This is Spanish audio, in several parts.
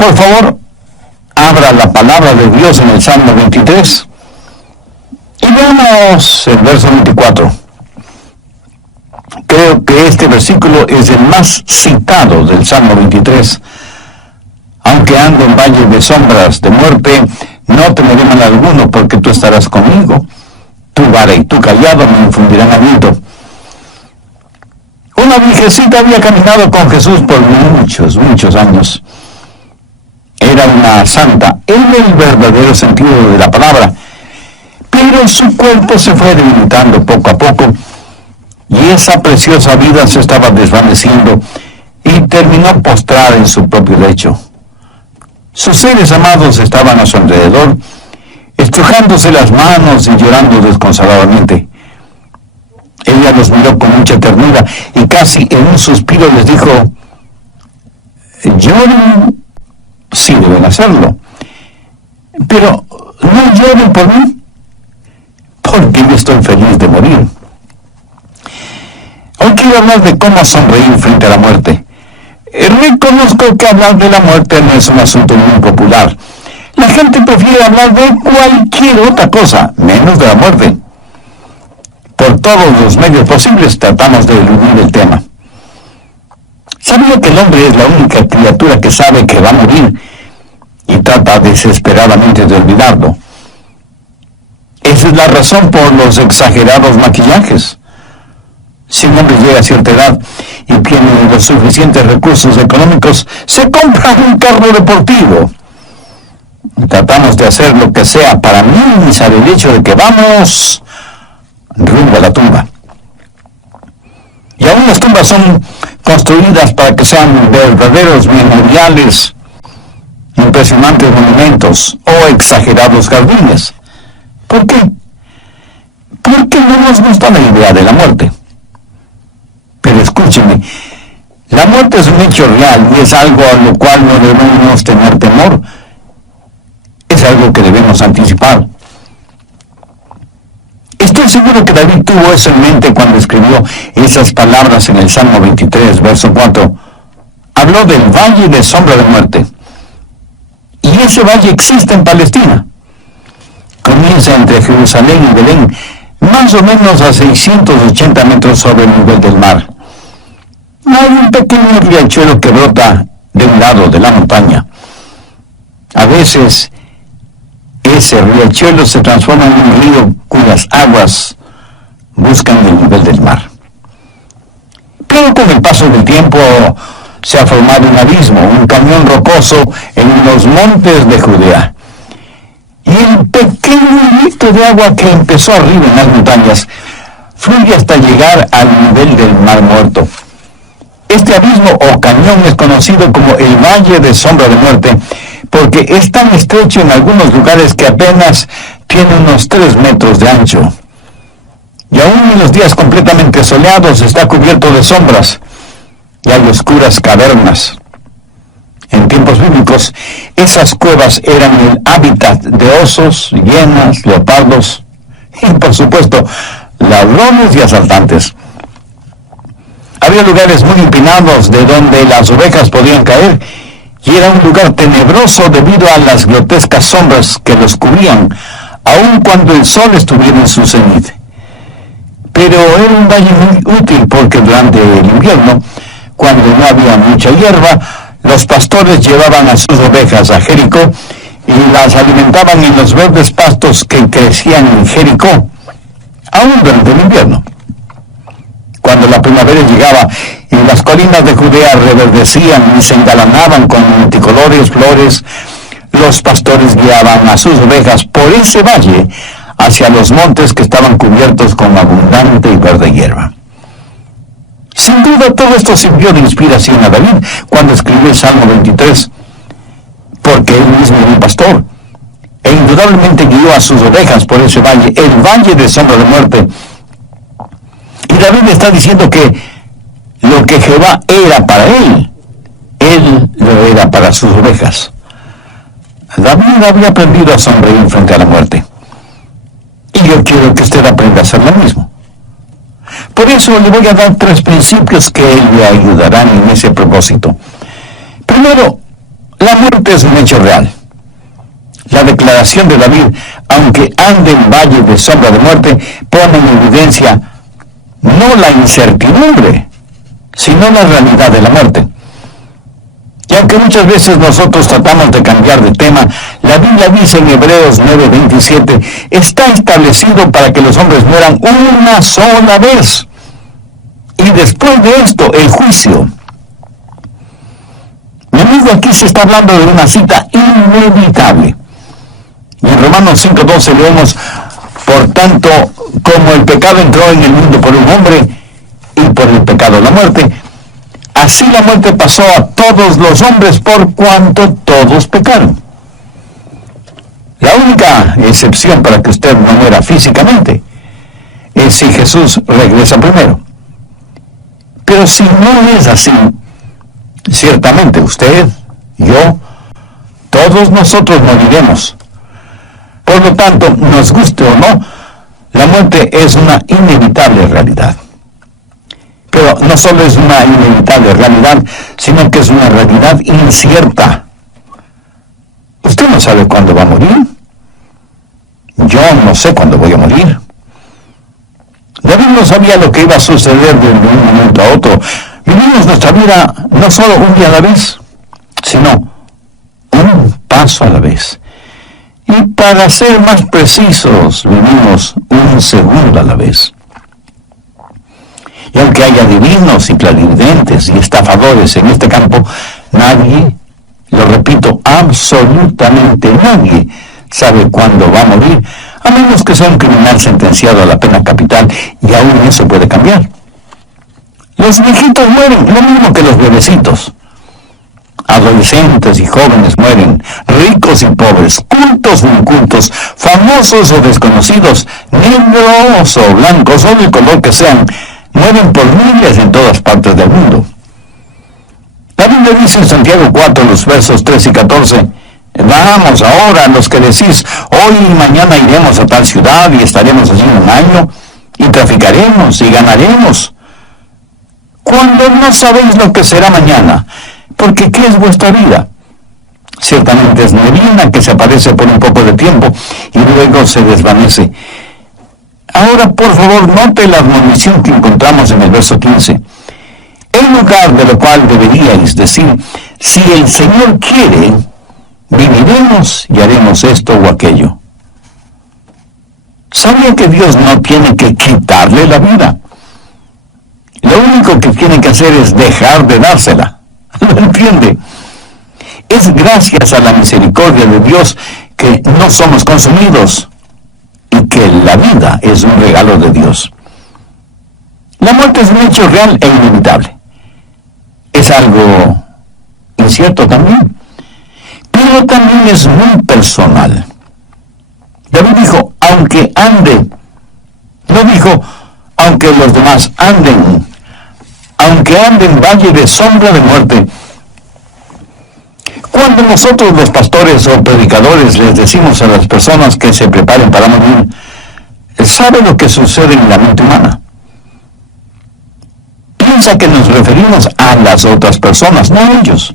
Por favor, abra la palabra de Dios en el Salmo 23 y veamos el verso 24. Creo que este versículo es el más citado del Salmo 23. Aunque ando en valle de sombras de muerte, no temeré mal alguno, porque tú estarás conmigo. Tu vara y tu callado me infundirán aliento. Una viejecita había caminado con Jesús por muchos años. Era una santa, en el verdadero sentido de la palabra, pero su cuerpo se fue debilitando poco a poco, y esa preciosa vida se estaba desvaneciendo y terminó postrada en su propio lecho. Sus seres amados estaban a su alrededor, estrujándose las manos y llorando desconsoladamente. Ella los miró con mucha ternura y casi en un suspiro les dijo: lloren, sí deben hacerlo, pero no lloren por mí, porque yo estoy feliz de morir. Hoy quiero hablar de cómo sonreír frente a la muerte. Reconozco que hablar de la muerte no es un asunto muy popular. La gente prefiere hablar de cualquier otra cosa, menos de la muerte. Por todos los medios posibles tratamos de eludir el tema. ¿Sabía que el hombre es la única criatura que sabe que va a morir y trata desesperadamente de olvidarlo? Esa es la razón por los exagerados maquillajes. Si un hombre llega a cierta edad y tiene los suficientes recursos económicos, se compra un carro deportivo. Tratamos de hacer lo que sea para minimizar el hecho de que vamos rumbo a la tumba. Y aún las tumbas son construidas para que sean verdaderos memoriales, impresionantes monumentos o exagerados jardines. ¿Por qué? Porque no nos gusta la idea de la muerte. Pero escúcheme, la muerte es un hecho real y es algo a lo cual no debemos tener temor. Es algo que debemos anticipar. Estoy seguro que David tuvo eso en mente cuando escribió esas palabras en el Salmo 23, verso 4. Habló del valle de sombra de muerte. Y ese valle existe en Palestina. Comienza entre Jerusalén y Belén, más o menos a 680 metros sobre el nivel del mar. Hay un pequeño riachuelo que brota de un lado de la montaña. A veces, ese riachuelo se transforma en un río cuyas aguas buscan el nivel del mar. Pero con el paso del tiempo se ha formado un abismo, un cañón rocoso en los montes de Judea. Y el pequeño hilito de agua que empezó arriba en las montañas fluye hasta llegar al nivel del Mar Muerto. Este abismo o cañón es conocido como el Valle de Sombra de Muerte, porque es tan estrecho en algunos lugares que apenas tiene unos 3 metros de ancho. Y aún en los días completamente soleados está cubierto de sombras y hay oscuras cavernas. En tiempos bíblicos, esas cuevas eran el hábitat de osos, hienas, leopardos y, por supuesto, ladrones y asaltantes. Había lugares muy empinados de donde las ovejas podían caer, y era un lugar tenebroso debido a las grotescas sombras que los cubrían, aun cuando el sol estuviera en su cenit. Pero era un valle muy útil porque durante el invierno, cuando no había mucha hierba, los pastores llevaban a sus ovejas a Jericó y las alimentaban en los verdes pastos que crecían en Jericó, aún durante el invierno. Cuando la primavera llegaba y las colinas de Judea reverdecían y se engalanaban con multicolores flores, los pastores guiaban a sus ovejas por ese valle hacia los montes que estaban cubiertos con abundante y verde hierba. Sin duda todo esto sirvió de inspiración a David cuando escribió el Salmo 23, porque él mismo era un pastor, e indudablemente guió a sus ovejas por ese valle, el valle de sombra de muerte. Y David está diciendo que lo que Jehová era para él lo era para sus ovejas. David había aprendido a sonreír frente a la muerte. Y yo quiero que usted aprenda a hacer lo mismo. Por eso le voy a dar 3 principios que le ayudarán en ese propósito. Primero, la muerte muerte es un hecho real. La declaración de David, aunque ande en valle de sombra de muerte, pone en evidencia no la incertidumbre, sino la realidad de la muerte. Y aunque muchas veces nosotros tratamos de cambiar de tema, la Biblia dice en Hebreos 9:27, está establecido para que los hombres mueran una sola vez. Y después de esto, el juicio. Mi amigo, aquí se está hablando de una cita inevitable. Y en Romanos 5:12 leemos, por tanto, como el pecado entró en el mundo por un hombre, y por el pecado la muerte, así la muerte pasó a todos los hombres por cuanto todos pecaron. La única excepción para que usted no muera físicamente es si Jesús regresa primero. Pero si no es así, ciertamente usted, yo, todos nosotros moriremos. Por lo tanto, nos guste o no, la muerte es una inevitable realidad. Pero no solo es una inevitable realidad, sino que es una realidad incierta. Usted no sabe cuándo va a morir. Yo no sé cuándo voy a morir. David no sabía lo que iba a suceder de un momento a otro. Vivimos nuestra vida no solo un día a la vez, sino un paso a la vez. Y para ser más precisos, vivimos un segundo a la vez. Y aunque haya divinos y clarividentes y estafadores en este campo, nadie, lo repito, absolutamente nadie sabe cuándo va a morir, a menos que sea un criminal sentenciado a la pena capital, y aún eso puede cambiar. Los viejitos mueren, lo mismo que los bebecitos. Adolescentes y jóvenes mueren, ricos y pobres, cultos o incultos, famosos o desconocidos, negros o blancos o del color que sean, mueren por miles en todas partes del mundo. La Biblia dice en Santiago 4, los versos 3 y 14, vamos ahora, los que decís, hoy y mañana iremos a tal ciudad y estaremos allí un año, y traficaremos y ganaremos, cuando no sabéis lo que será mañana, porque ¿qué es vuestra vida? Ciertamente es neblina que se aparece por un poco de tiempo y luego se desvanece. Ahora, por favor, note la admonición que encontramos en el verso 15. En lugar de lo cual deberíais decir, si el Señor quiere, viviremos y haremos esto o aquello. ¿Sabía que Dios no tiene que quitarle la vida? Lo único que tiene que hacer es dejar de dársela. ¿Lo entiende? Es gracias a la misericordia de Dios que no somos consumidos y que la vida es un regalo de Dios. La muerte es un hecho real e inevitable. Es algo incierto también, pero también es muy personal. David dijo, aunque ande, no dijo, aunque los demás anden, aunque ande en valle de sombra de muerte. Cuando nosotros los pastores o predicadores les decimos a las personas que se preparen para morir, ¿sabe lo que sucede en la mente humana? Piensa que nos referimos a las otras personas, no a ellos.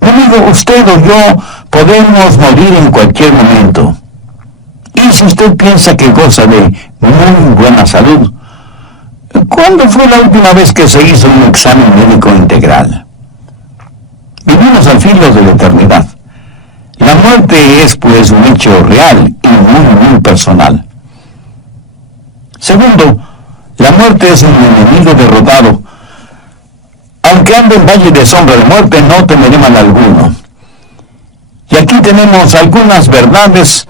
Mi amigo, usted o yo podemos morir en cualquier momento. Y si usted piensa que goza de muy buena salud, ¿cuándo fue la última vez que se hizo un examen médico integral? Vivimos al filo de la eternidad. La muerte es, pues, un hecho real y muy personal. Segundo, la muerte es un enemigo derrotado. Aunque ande en valle de sombra de muerte, no temeré mal alguno. Y aquí tenemos algunas verdades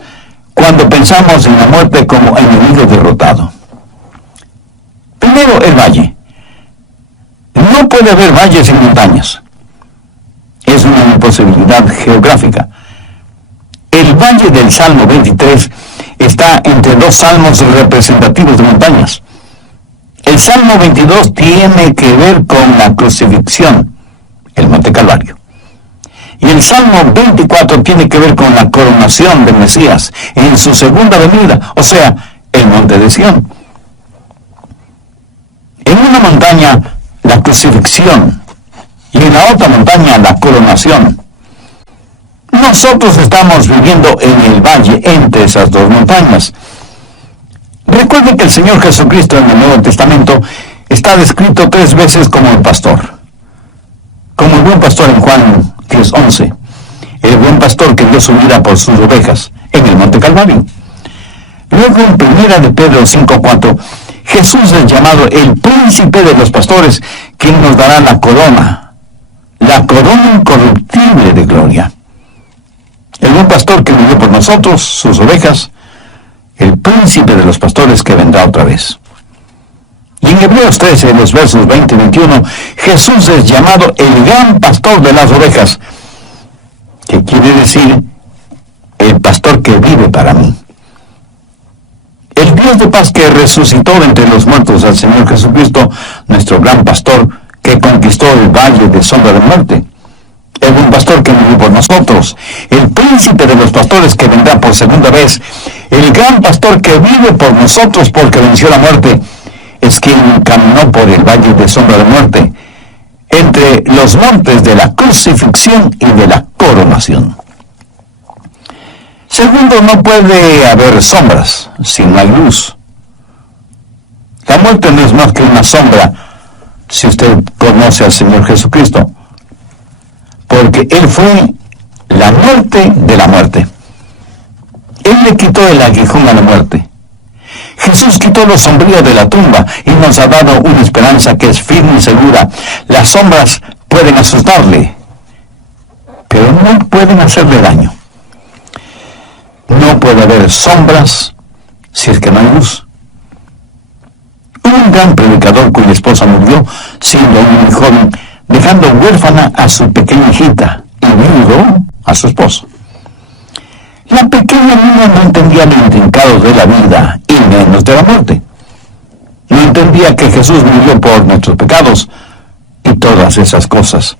cuando pensamos en la muerte como enemigo derrotado. Primero, el valle. No puede haber valles sin montañas. Es una imposibilidad geográfica. El valle del Salmo 23 está entre dos salmos representativos de montañas. El Salmo 22 tiene que ver con la crucifixión, el Monte Calvario. Y el Salmo 24 tiene que ver con la coronación del Mesías en su segunda venida, o sea, el Monte de Sión. En una montaña, la crucifixión, y en la otra montaña, la coronación. nosotros estamos viviendo en el valle entre esas dos montañas. Recuerden que el Señor Jesucristo en el Nuevo Testamento está descrito 3 veces como el pastor. Como el buen pastor en Juan 10:11. El buen pastor que dio su vida por sus ovejas en el Monte Calvario. Luego en 1 de Pedro 5:4, Jesús es llamado el príncipe de los pastores, quien nos dará la corona incorruptible de gloria. El buen pastor que murió por nosotros, sus ovejas, el príncipe de los pastores que vendrá otra vez. Y en Hebreos 13, en los versos 20 y 21, Jesús es llamado el gran pastor de las ovejas, que quiere decir el pastor que vive para mí. El Dios de paz que resucitó de entre los muertos al Señor Jesucristo, nuestro gran pastor, que conquistó el valle de sombra de muerte. El buen pastor que murió por nosotros, el príncipe de los pastores que vendrá por segunda vez, el gran pastor que vive por nosotros porque venció la muerte, es quien caminó por el valle de sombra de muerte, entre los montes de la crucifixión y de la coronación. Segundo, no puede haber sombras si no hay luz. La muerte no es más que una sombra si usted conoce al Señor Jesucristo, porque Él fue la muerte de la muerte. Él le quitó el aguijón a la muerte. Jesús quitó lo sombrío de la tumba y nos ha dado una esperanza que es firme y segura. Las sombras pueden asustarle, pero no pueden hacerle daño. No puede haber sombras si es que no hay luz. Un gran predicador cuya esposa murió siendo muy joven, dejando huérfana a su pequeña hijita y viudo a su esposo. La pequeña niña no entendía lo intrincado de la vida y menos de la muerte. No entendía que Jesús murió por nuestros pecados y todas esas cosas.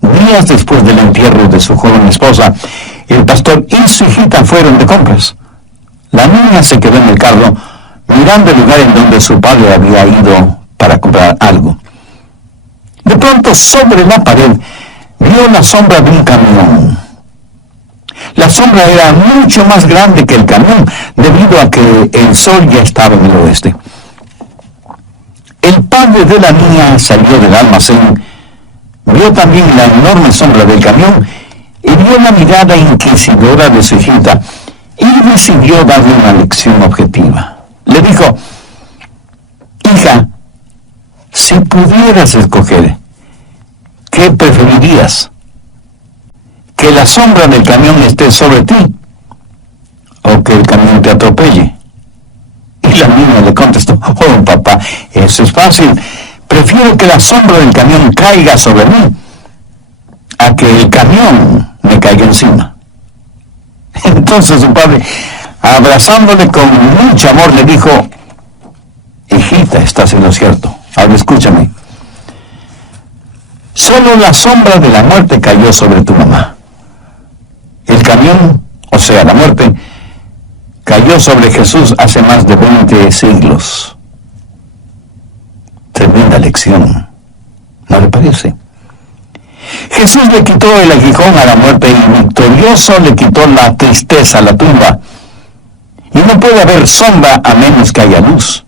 Días después del entierro de su joven esposa, el pastor y su hijita fueron de compras. La niña se quedó en el carro mirando el lugar en donde su padre había ido para comprar algo. De pronto, sobre la pared, vio la sombra de un camión. La sombra era mucho más grande que el camión, debido a que el sol ya estaba en el oeste. El padre de la niña salió del almacén, vio también la enorme sombra del camión y vio la mirada inquisidora de su hijita y decidió darle una lección objetiva. Le dijo: hija, si pudieras escoger, ¿qué preferirías? ¿Que la sombra del camión esté sobre ti o que el camión te atropelle? Y la niña le contestó: oh papá, eso es fácil. Prefiero que la sombra del camión caiga sobre mí a que el camión me caiga encima. Entonces su padre, abrazándole con mucho amor, le dijo: hijita, estás en lo cierto. Ahora escúchame. Solo la sombra de la muerte cayó sobre tu mamá. El camión, o sea, la muerte, cayó sobre Jesús hace más de 20 siglos. Tremenda lección, ¿no le parece? Jesús le quitó el aguijón a la muerte y victorioso le quitó la tristeza a la tumba. Y no puede haber sombra a menos que haya luz.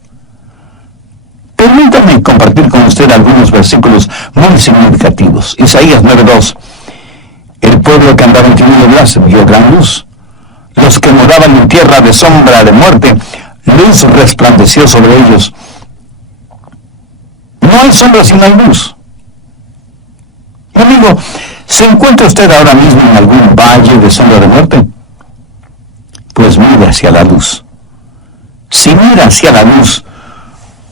Permítame compartir con usted algunos versículos muy significativos. Isaías 9:2. El pueblo que andaba en tinieblas vio gran luz. Los que moraban en tierra de sombra de muerte, luz resplandeció sobre ellos. No hay sombra si no hay luz. Amigo, ¿se encuentra usted ahora mismo en algún valle de sombra de muerte? Pues mire hacia la luz. Si mira hacia la luz,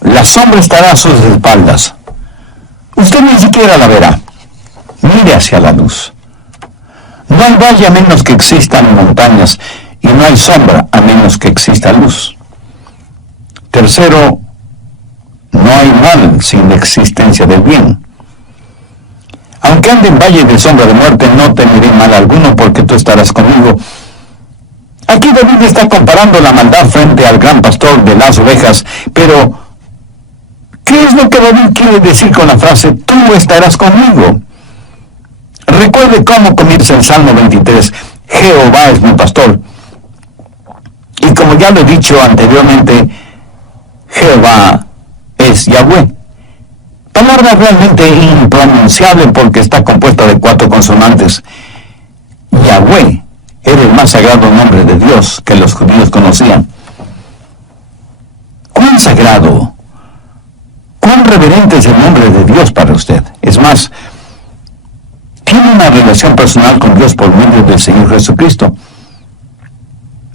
la sombra estará a sus espaldas. Usted ni siquiera la verá. Mire hacia la luz. No hay valle a menos que existan montañas, y no hay sombra a menos que exista luz. Tercero, no hay mal sin la existencia del bien. Aunque ande en valle de sombra de muerte, no temeré mal alguno, porque tú estarás conmigo. Aquí David está comparando la maldad frente al gran pastor de las ovejas, pero ¿qué es lo que David quiere decir con la frase, tú estarás conmigo? Recuerde cómo comienza el Salmo 23. Jehová es mi pastor. Y como ya lo he dicho anteriormente, Jehová es Yahweh. Palabra realmente impronunciable porque está compuesta de 4 consonantes. Yahweh era el más sagrado nombre de Dios que los judíos conocían. ¿Cuán sagrado, cuán reverente es el nombre de Dios para usted? Es más, tiene una relación personal con Dios por medio del Señor Jesucristo.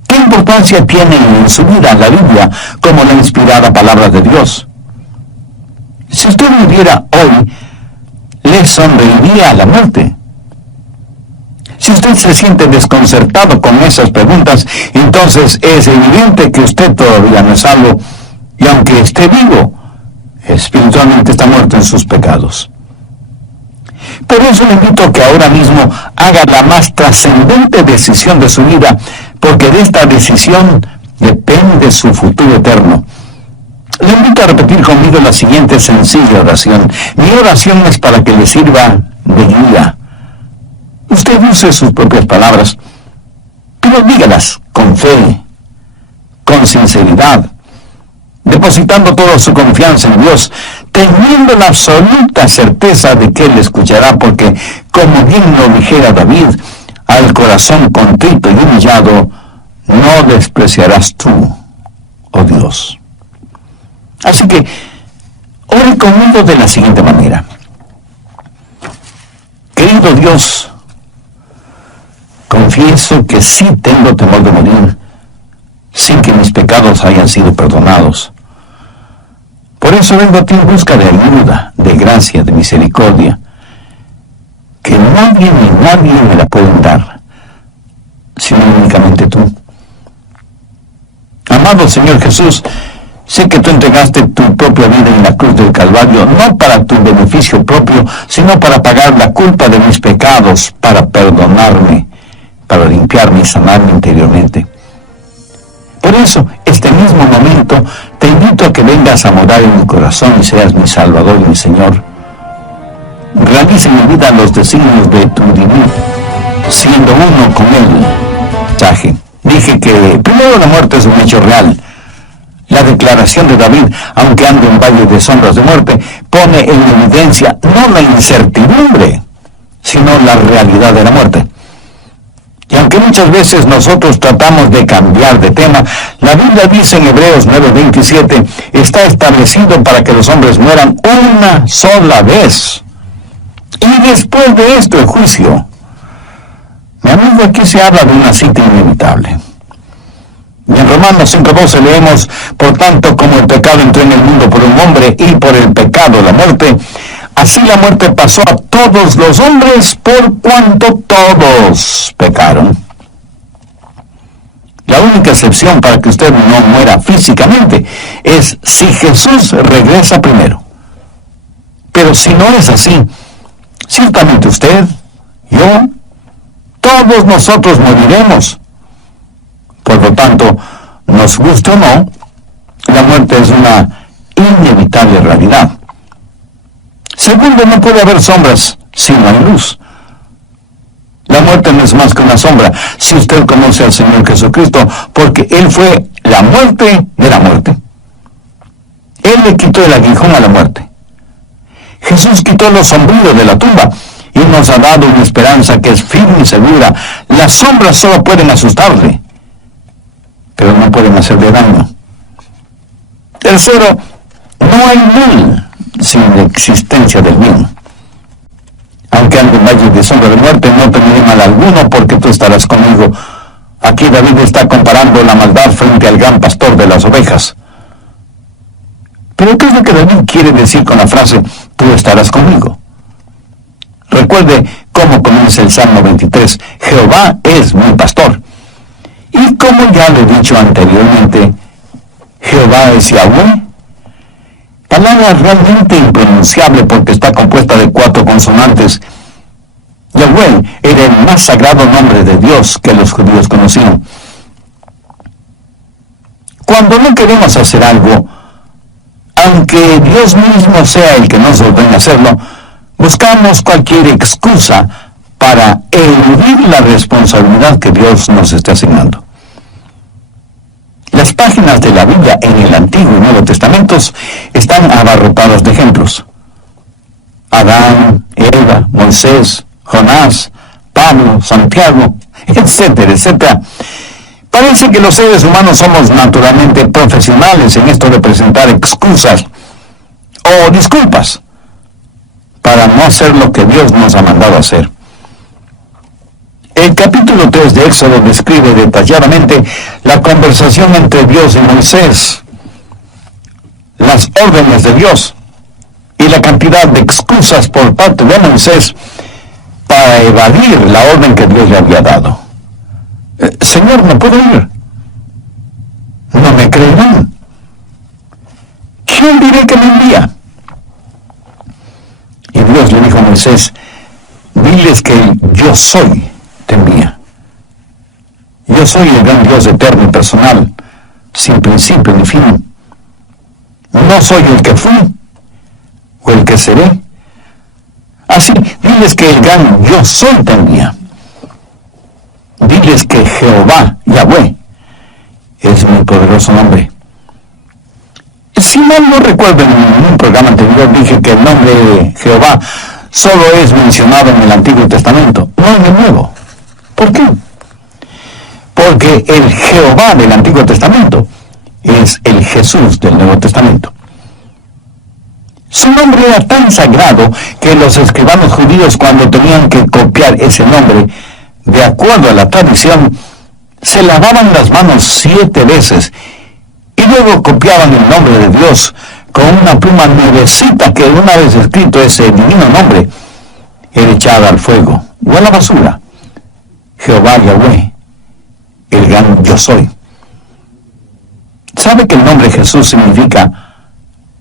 ¿Qué importancia tiene en su vida la Biblia como la inspirada palabra de Dios? Si usted viviera hoy, le sonreiría a la muerte. Si usted se siente desconcertado con esas preguntas, entonces es evidente que usted todavía no es salvo, y aunque esté vivo, espiritualmente está muerto en sus pecados. Por eso le invito a que ahora mismo haga la más trascendente decisión de su vida, porque de esta decisión depende su futuro eterno. Le invito a repetir conmigo la siguiente sencilla oración. Mi oración es para que le sirva de guía. Usted use sus propias palabras, pero dígalas con fe, con sinceridad, depositando toda su confianza en Dios, teniendo la absoluta certeza de que Él escuchará, porque, como bien lo dijera David, al corazón contrito y humillado no despreciarás tú, oh Dios. Así que, ore conmigo de la siguiente manera. Querido Dios, confieso que sí tengo temor de morir sin que mis pecados hayan sido perdonados. Por eso vengo a ti en busca de ayuda, de gracia, de misericordia, que nadie ni nadie me la pueden dar, sino únicamente tú. Amado Señor Jesús, sé que tú entregaste tu propia vida en la cruz del Calvario, no para tu beneficio propio, sino para pagar la culpa de mis pecados, para perdonarme, para limpiarme y sanarme interiormente. Por eso, este mismo momento, te invito a que vengas a morar en mi corazón y seas mi Salvador y mi Señor. Realice en mi vida los designios de tu divino, siendo uno con Él. Dije que primero la muerte es un hecho real. La declaración de David, aunque ande en valle de sombras de muerte, pone en evidencia no la incertidumbre, sino la realidad de la muerte. Y aunque muchas veces nosotros tratamos de cambiar de tema, la Biblia dice en Hebreos 9:27, está establecido para que los hombres mueran una sola vez. Y después de esto el juicio. Mi amigo, aquí se habla de una cita inevitable. Y en Romanos 5:12 leemos, por tanto, como el pecado entró en el mundo por un hombre y por el pecado la muerte, así la muerte pasó a todos los hombres por cuanto todos pecaron. La única excepción para que usted no muera físicamente es si Jesús regresa primero. Pero si no es así, ciertamente usted, yo, todos nosotros moriremos. Por lo tanto, nos guste o no, la muerte es una inevitable realidad. Segundo, no puede haber sombras si no hay luz. La muerte no es más que una sombra, si usted conoce al Señor Jesucristo, porque Él fue la muerte de la muerte. Él le quitó el aguijón a la muerte. Jesús quitó los sombríos de la tumba y nos ha dado una esperanza que es firme y segura. Las sombras solo pueden asustarle, pero no pueden hacerle daño. Tercero, no hay mal sin la existencia del bien. Aunque ande en valle de sombra de muerte, no temeré mal alguno, porque tú estarás conmigo. Aquí David está comparando la maldad frente al gran pastor de las ovejas. Pero ¿qué es lo que David quiere decir con la frase, tú estarás conmigo? Recuerde cómo comienza el Salmo 23, Jehová es mi pastor. Y como ya lo he dicho anteriormente, Jehová es Yahweh. Palabra realmente impronunciable porque está compuesta de 4 consonantes. Yahweh era el más sagrado nombre de Dios que los judíos conocían. Cuando no queremos hacer algo, aunque Dios mismo sea el que nos ordene hacerlo, buscamos cualquier excusa para eludir la responsabilidad que Dios nos está asignando. Las páginas de la Biblia en el Antiguo y Nuevo Testamentos están abarrotadas de ejemplos. Adán, Eva, Moisés, Jonás, Pablo, Santiago, etcétera, etcétera. Parece que los seres humanos somos naturalmente profesionales en esto de presentar excusas o disculpas para no hacer lo que Dios nos ha mandado hacer. El capítulo 3 de Éxodo describe detalladamente la conversación entre Dios y Moisés, las órdenes de Dios y la cantidad de excusas por parte de Moisés para evadir la orden que Dios le había dado. Señor, no puedo ir. No me creerán. ¿Quién diré que me envía? Y Dios le dijo a Moisés, diles que yo soy te envía. Yo soy el gran Dios eterno y personal, sin principio ni fin. No soy el que fui o el que seré. Así, diles que el gran yo soy te envía. Diles que Jehová, Yahweh, es mi poderoso nombre. Si mal no recuerdo, en un programa anterior dije que el nombre de Jehová solo es mencionado en el Antiguo Testamento, no en el Nuevo. ¿Por qué? Porque el Jehová del Antiguo Testamento es el Jesús del Nuevo Testamento. Su nombre era tan sagrado que los escribanos judíos, cuando tenían que copiar ese nombre, de acuerdo a la tradición, se lavaban las manos 7 veces y luego copiaban el nombre de Dios con una pluma nuevecita que una vez escrito ese divino nombre era echada al fuego o a la basura. Jehová Yahweh, el gran yo soy. ¿Sabe que el nombre Jesús significa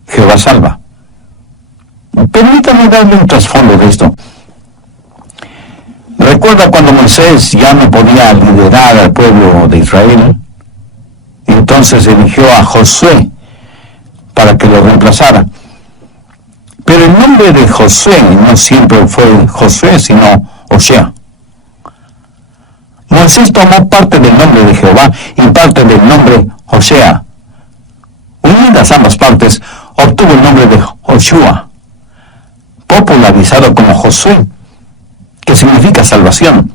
Jehová salva? Permítame darle un trasfondo de esto. ¿Recuerda cuando Moisés ya no podía liderar al pueblo de Israel? Entonces eligió a Josué para que lo reemplazara. Pero el nombre de Josué no siempre fue Josué, sino Osea. Moisés tomó parte del nombre de Jehová y parte del nombre Osea. Unidas ambas partes, obtuvo el nombre de Joshua, popularizado como Josué, que significa salvación.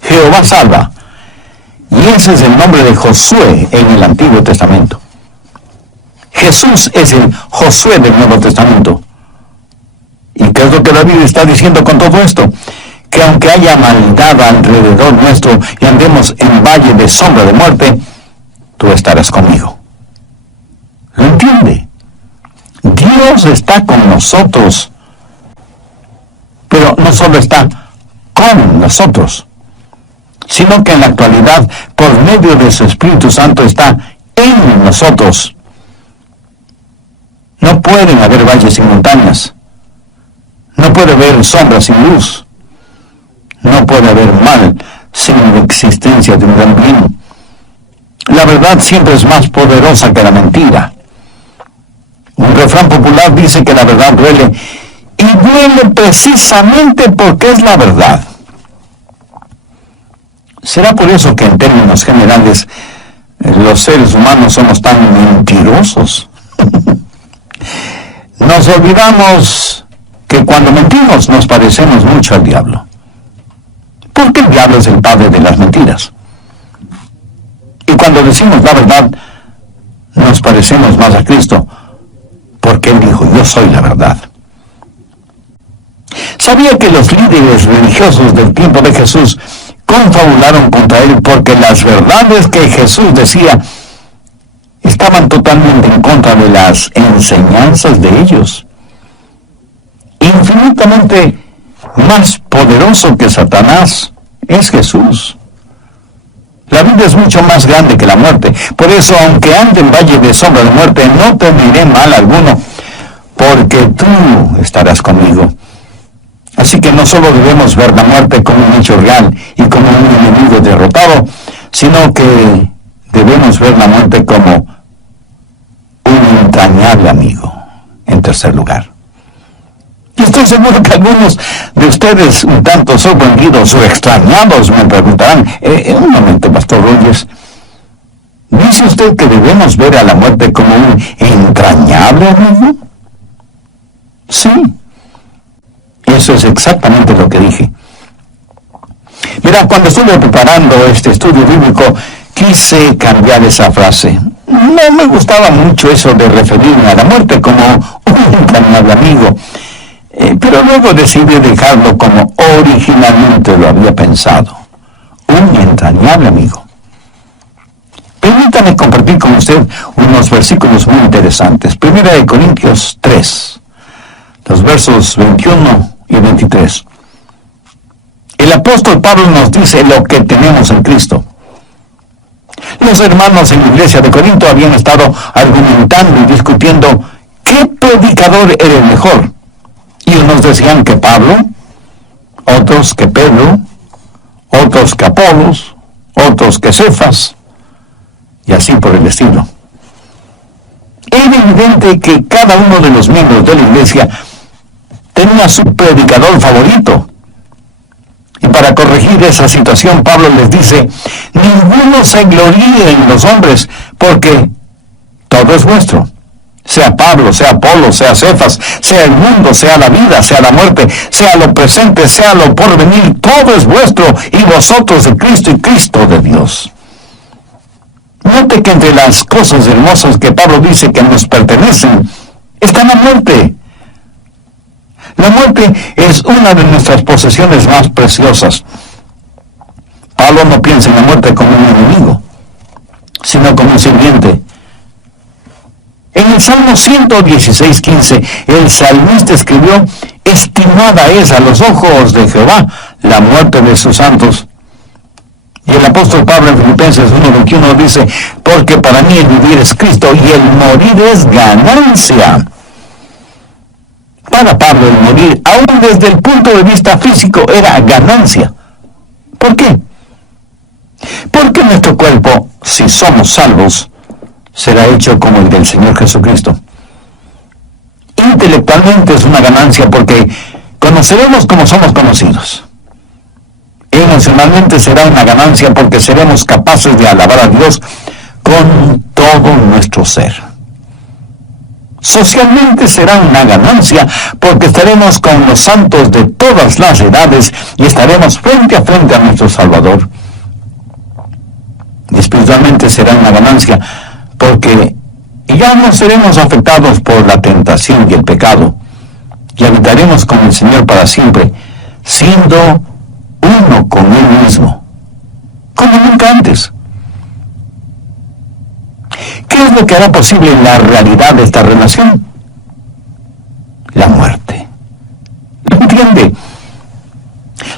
Jehová salva, y ese es el nombre de Josué en el Antiguo Testamento. Jesús es el Josué del Nuevo Testamento. ¿Y qué es lo que David está diciendo con todo esto? Que aunque haya maldad alrededor nuestro y andemos en valle de sombra de muerte, tú estarás conmigo. ¿Lo entiende? Dios está con nosotros, pero no solo está con nosotros, sino que en la actualidad, por medio de su Espíritu Santo, está en nosotros. No pueden haber valles sin montañas, no puede haber sombra sin luz, no puede haber mal sin la existencia de un gran bien. La verdad siempre es más poderosa que la mentira. Un refrán popular dice que la verdad duele, y duele precisamente porque es la verdad. ¿Será por eso que en términos generales los seres humanos somos tan mentirosos? Nos olvidamos que cuando mentimos nos parecemos mucho al diablo. Porque el diablo es el padre de las mentiras. Y cuando decimos la verdad, nos parecemos más a Cristo, porque Él dijo, yo soy la verdad. ¿Sabía que los líderes religiosos del tiempo de Jesús confabularon contra Él porque las verdades que Jesús decía estaban totalmente en contra de las enseñanzas de ellos? Infinitamente más poderoso que Satanás es Jesús. La vida es mucho más grande que la muerte. Por eso, aunque ande en valle de sombra de muerte, no temeré mal alguno, porque tú estarás conmigo. Así que no solo debemos ver la muerte como un hecho real y como un enemigo derrotado, sino que debemos ver la muerte como un entrañable amigo. En tercer lugar, Y estoy seguro que algunos de ustedes, un tanto sorprendidos o extrañados, me preguntarán, un momento, Pastor Rogers, ¿dice usted que debemos ver a la muerte como un entrañable amigo? Sí, eso es exactamente lo que dije. Mira, cuando estuve preparando este estudio bíblico, quise cambiar esa frase. No me gustaba mucho eso de referirme a la muerte como un entrañable amigo, pero luego decidí dejarlo como originalmente lo había pensado, un entrañable amigo. Permítame compartir con usted unos versículos muy interesantes. 1 Corintios 3, los versos 21 y 23. El apóstol Pablo nos dice lo que tenemos en Cristo. Los hermanos en la iglesia de Corinto habían estado argumentando y discutiendo qué predicador era el mejor. Y unos decían que Pablo, otros que Pedro, otros que Apolos, otros que Cefas, y así por el estilo. Era evidente que cada uno de los miembros de la iglesia tenía su predicador favorito. Y para corregir esa situación, Pablo les dice, ninguno se gloríe en los hombres, porque todo es vuestro. Sea Pablo, sea Apolo, sea Cefas, sea el mundo, sea la vida, sea la muerte, sea lo presente, sea lo porvenir, todo es vuestro, y vosotros de Cristo y Cristo de Dios. Note que entre las cosas hermosas que Pablo dice que nos pertenecen, está la muerte. La muerte es una de nuestras posesiones más preciosas. Pablo no piensa en la muerte como un enemigo, sino como un sirviente. En el Salmo 116:15, el salmista escribió, estimada es a los ojos de Jehová la muerte de sus santos. Y el apóstol Pablo en Filipenses 1:21 dice, porque para mí el vivir es Cristo y el morir es ganancia. Para Pablo el morir, aún desde el punto de vista físico, era ganancia. ¿Por qué? Porque nuestro cuerpo, si somos salvos, será hecho como el del Señor Jesucristo. Intelectualmente es una ganancia porque conoceremos como somos conocidos. Emocionalmente será una ganancia porque seremos capaces de alabar a Dios con todo nuestro ser. Socialmente será una ganancia porque estaremos con los santos de todas las edades y estaremos frente a frente a nuestro Salvador. Y espiritualmente será una ganancia porque ya no seremos afectados por la tentación y el pecado y habitaremos con el Señor para siempre, siendo uno con Él mismo, como nunca antes. ¿Qué es lo que hará posible la realidad de esta relación? La muerte. ¿Lo entiende?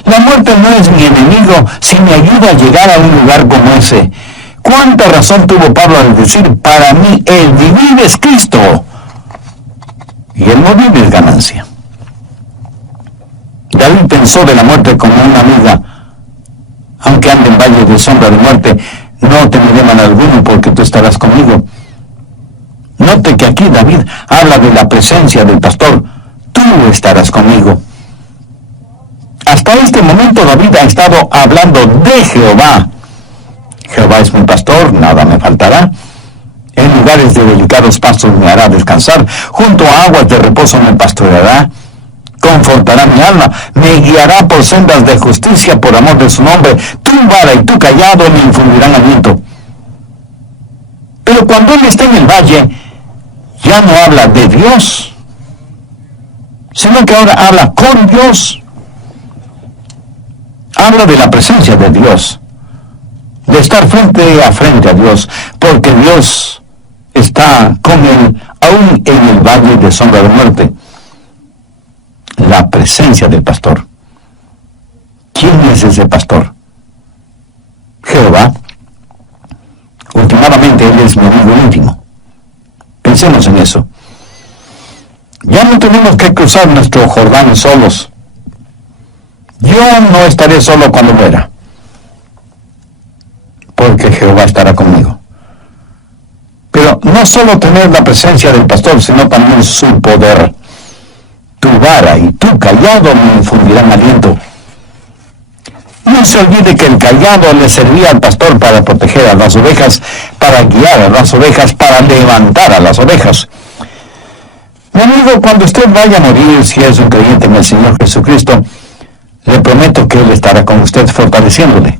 La muerte no es mi enemigo si me ayuda a llegar a un lugar como ese. ¿Cuánta razón tuvo Pablo al decir, para mí el vivir es Cristo y el morir es ganancia? David pensó de la muerte como una amiga. Aunque ande en valle de sombra de muerte, no temeré mal alguno porque tú estarás conmigo. Note que aquí David habla de la presencia del pastor. Tú estarás conmigo. Hasta este momento David ha estado hablando de Jehová. Jehová es mi pastor, nada me faltará. En lugares de delicados pastos me hará descansar. Junto a aguas de reposo me pastoreará. Confortará mi alma, me guiará por sendas de justicia por amor de su nombre. Tu vara y tu callado me infundirán aliento. Pero cuando él está en el valle, ya no habla de Dios, sino que ahora habla con Dios. Habla de la presencia de Dios, de estar frente a Dios, porque Dios está con él aún en el valle de sombra de muerte. La presencia del pastor. ¿Quién es ese pastor? Jehová. Últimamente él es mi amigo íntimo. Pensemos en eso. Ya no tenemos que cruzar nuestro Jordán solos. Yo no estaré solo cuando muera, porque Jehová estará conmigo. Pero no solo tener la presencia del pastor, sino también su poder. Tu vara y cayado me infundirán aliento. No se olvide que el cayado le servía al pastor para proteger a las ovejas, para guiar a las ovejas, para levantar a las ovejas. Mi amigo, cuando usted vaya a morir, si es un creyente en el Señor Jesucristo, le prometo que Él estará con usted fortaleciéndole.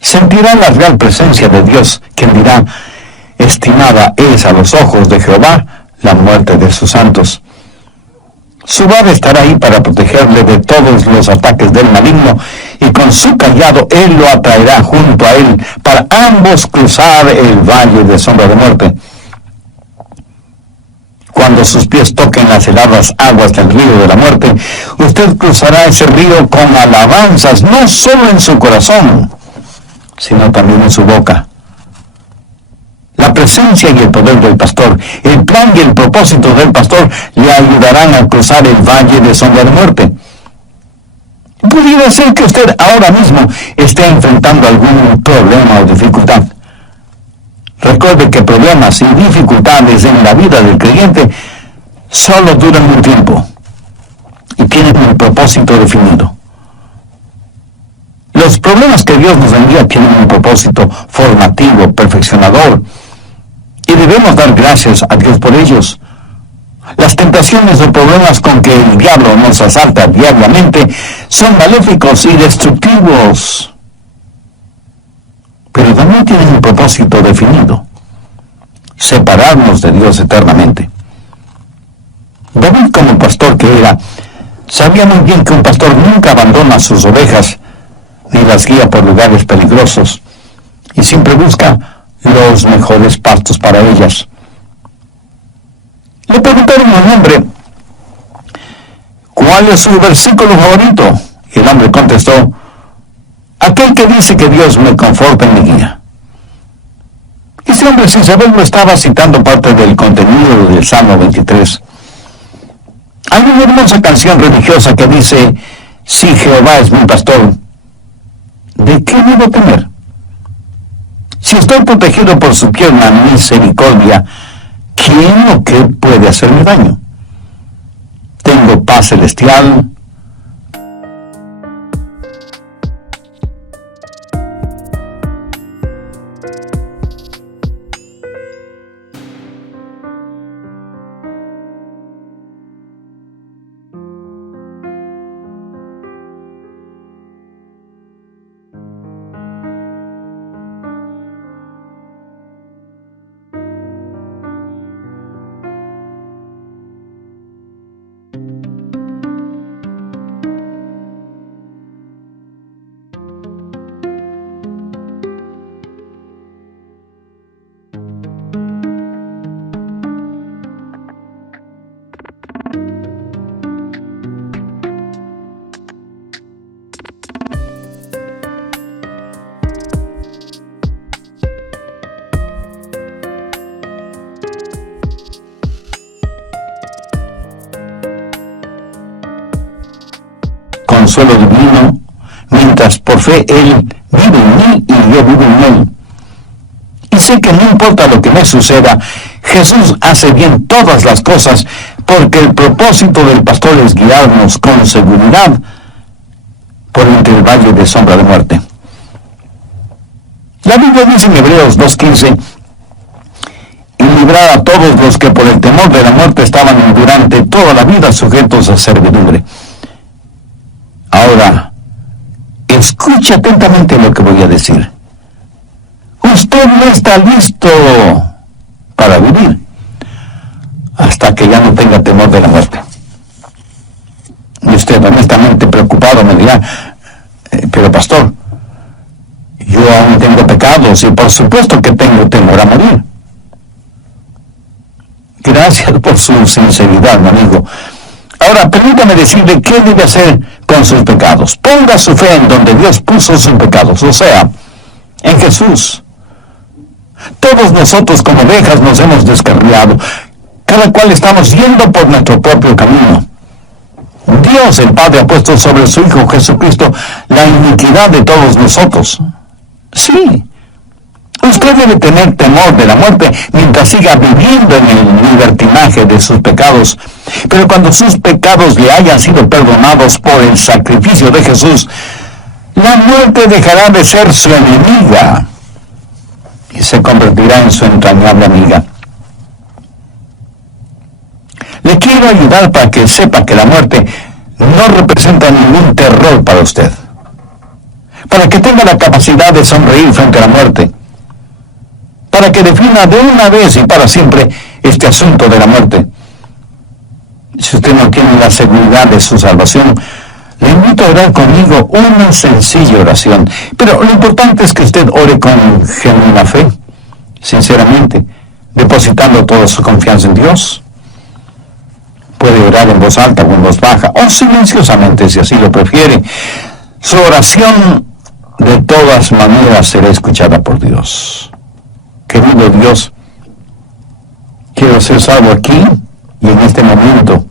Sentirá la real presencia de Dios, quien dirá: estimada es a los ojos de Jehová la muerte de sus santos. Su vara estará ahí para protegerle de todos los ataques del maligno, y con su cayado Él lo atraerá junto a Él, para ambos cruzar el valle de sombra de muerte. Cuando sus pies toquen las heladas aguas del río de la muerte, usted cruzará ese río con alabanzas, no solo en su corazón, sino también en su boca. La presencia y el poder del pastor, el plan y el propósito del pastor le ayudarán a cruzar el valle de sombra de muerte. Pudiera ser que usted ahora mismo esté enfrentando algún problema o dificultad. Recuerde que problemas y dificultades en la vida del creyente solo duran un tiempo y tienen un propósito definido. Los problemas que Dios nos envía tienen un propósito formativo, perfeccionador, y debemos dar gracias a Dios por ellos. Las tentaciones o problemas con que el diablo nos asalta diariamente son maléficos y destructivos, pero también tienen un propósito definido: separarnos de Dios eternamente. David, como pastor que era, sabía muy bien que un pastor nunca abandona sus ovejas ni las guía por lugares peligrosos, y siempre busca los mejores pastos para ellas. Le preguntaron al hombre: ¿cuál es su versículo favorito? Y el hombre contestó: aquel que dice que Dios me conforta y me guía. Este hombre, sin saberlo, estaba citando parte del contenido del Salmo 23. Hay una hermosa canción religiosa que dice: si Jehová es mi pastor, ¿de qué debo temer? Si estoy protegido por su tierna misericordia, ¿quién o qué puede hacerme daño? Tengo paz celestial. Consuelo divino, mientras por fe Él vive en mí y yo vivo en Él. Y sé que no importa lo que me suceda, Jesús hace bien todas las cosas, porque el propósito del pastor es guiarnos con seguridad por entre el valle de sombra de muerte. La Biblia dice en Hebreos 2:15: y liberar a todos los que por el temor de la muerte estaban durante toda la vida sujetos a servidumbre. Ahora, escuche atentamente lo que voy a decir. Usted no está listo para vivir hasta que ya no tenga temor de la muerte. Y usted, honestamente preocupado, me dirá, pero pastor, yo aún tengo pecados y por supuesto que tengo temor a morir. Gracias por su sinceridad, mi amigo. Ahora, permítame decirle qué debe hacer con sus pecados. Ponga su fe en donde Dios puso sus pecados, o sea, en Jesús. Todos nosotros como ovejas nos hemos descarriado. Cada cual estamos yendo por nuestro propio camino. Dios, el Padre, ha puesto sobre su Hijo Jesucristo la iniquidad de todos nosotros. Sí, usted debe tener temor de la muerte mientras siga viviendo en el libertinaje de sus pecados. Pero cuando sus pecados le hayan sido perdonados por el sacrificio de Jesús, la muerte dejará de ser su enemiga y se convertirá en su entrañable amiga. Le quiero ayudar para que sepa que la muerte no representa ningún terror para usted. Para que tenga la capacidad de sonreír frente a la muerte. Para que defina de una vez y para siempre este asunto de la muerte. Si usted no tiene la seguridad de su salvación, le invito a orar conmigo una sencilla oración. Pero lo importante es que usted ore con genuina fe, sinceramente, depositando toda su confianza en Dios. Puede orar en voz alta o en voz baja, o silenciosamente si así lo prefiere. Su oración de todas maneras será escuchada por Dios. Querido Dios, quiero ser salvo aquí y en este momento.